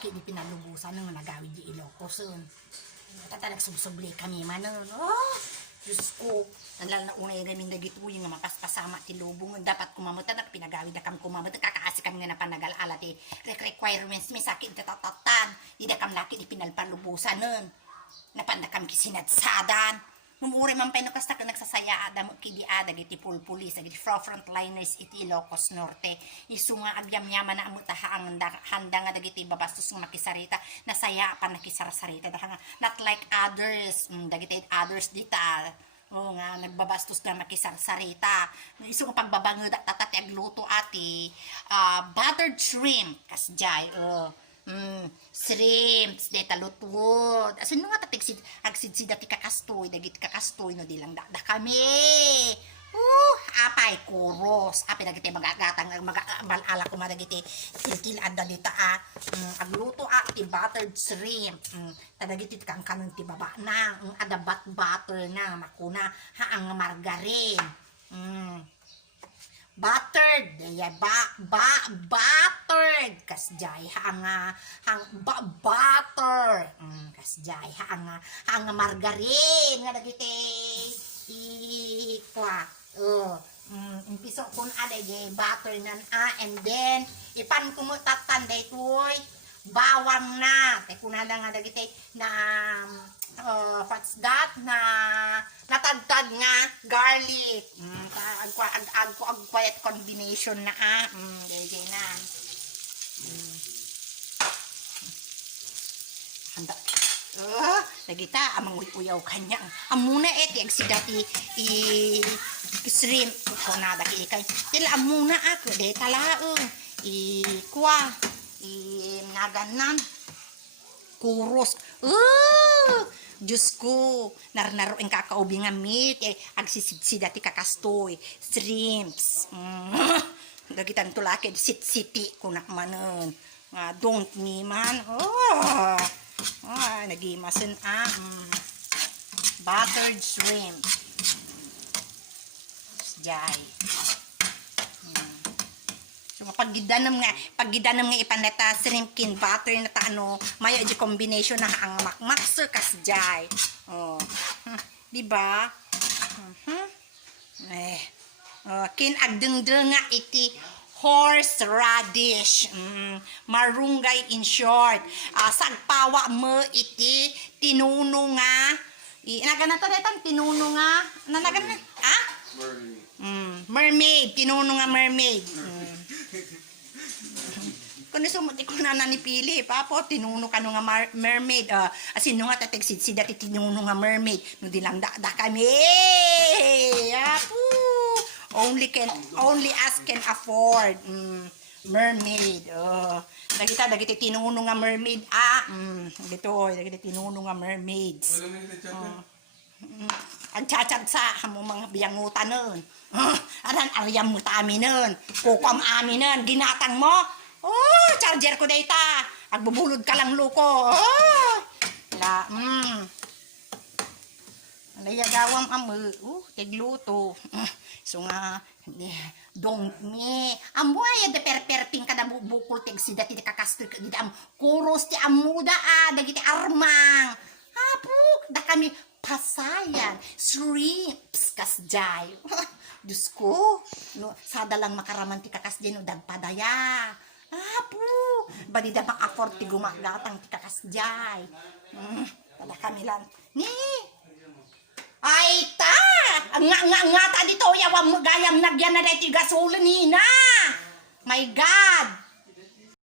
laki ni pinalubusan nung nagawid di Ilocos. Tata nagsubsubli kami man. Oh, Diyos ko. Nalala na una yung ramin na gitu yung mapaspasama ti lubong. Dapat kumamutan na pinagawid na kami kumamutan. Kakaasi kami nga na panagal-ala ti requirements may sakit tatatan. Hindi kami laki ni pinalpalubusan nun. Napanda kami kisinadsadan. Numuri man pa kasta ka nagsasaya adam kidi ada giti pulpulis agiti frontliners iti Ilocos Norte isu nga agyam-yaman na amutaha ang handa nga dagiti babastos nga makisarita nasaya pa nakisarasarita daha nga not like others dagiti others dita nga nagbabastos na makisarsarita isu nga pagbabangod tatati agluto ati buttered shrimp kasjay shrimps deta lutwod asin nga tatig agsid dati kakastoy dagiti kakastoy no dilang da kami apay kuros apay dagiti magagatang balala ko madagiti kilkil adda dita agluto ti buttered shrimp tadagiti kang kanon ti baba na ada butter na makuna haang margarine buttered buttered kasjay hang butter kasjay hang margarine nga dagiti ikwa impiso kun ada butter nan and then ipan kumutatan daytoy bawang na te kunada nga dagiti na what's that na natagtag nga garlic quiet combination na dayjay na handa dagita amang uyaw kanya amuna ti agsidati shrimp ko na daki kay tila amuna ako de talao kwa naganan kuros Diyos ko, narnaro ang kakaubi nga meat, agsisid dati kakastoy, shrimps, dagitan tulakid, sit-siti, kunak manon, don't ni man, nagimasin buttered shrimp, jay. So paggidanam nga ipaneta shrimp kin butter na ta maya di combination na ang makmakser kasjay. Di ba? Kin agdengdeng nga iti horse radish. Marunggay in short. Sagpawa mo iti tinuno nga naganata detang tinuno nga nanagan mermaid, tinuno nga mermaid. Kung sumati ko na nanipili, papo, tinuno ka nga mermaid. Asin nga tatigsid dati tinuno nga mermaid. No di lang da kami. Only us can afford. Mermaid. Dagiti tinuno nga mermaid. Dagiti tinuno nga mermaids. Ang chachat sa mo mga biyangutan nun. Aran aryam mo ta amin nun. Kukom amin nun. Ginatang mo. Charger ko data. Agbubulod ka lang luko. Layagawam tigluto. So nga, don't me. Amoy, de perperping kada bukul tig sida ti kakastir di am kuros ti amuda dagiti armang. Da kami pasayan, shrimps kasjay. Diyos ko, sadalang makaraman ti kakasjay no dagpadaya. Badida mak-afford ti gumagatang ti kakasjay. Pada kami lang. Ay ta! Nga ta dito, yawang gayam nagyan na dahi ti gasolina. My God!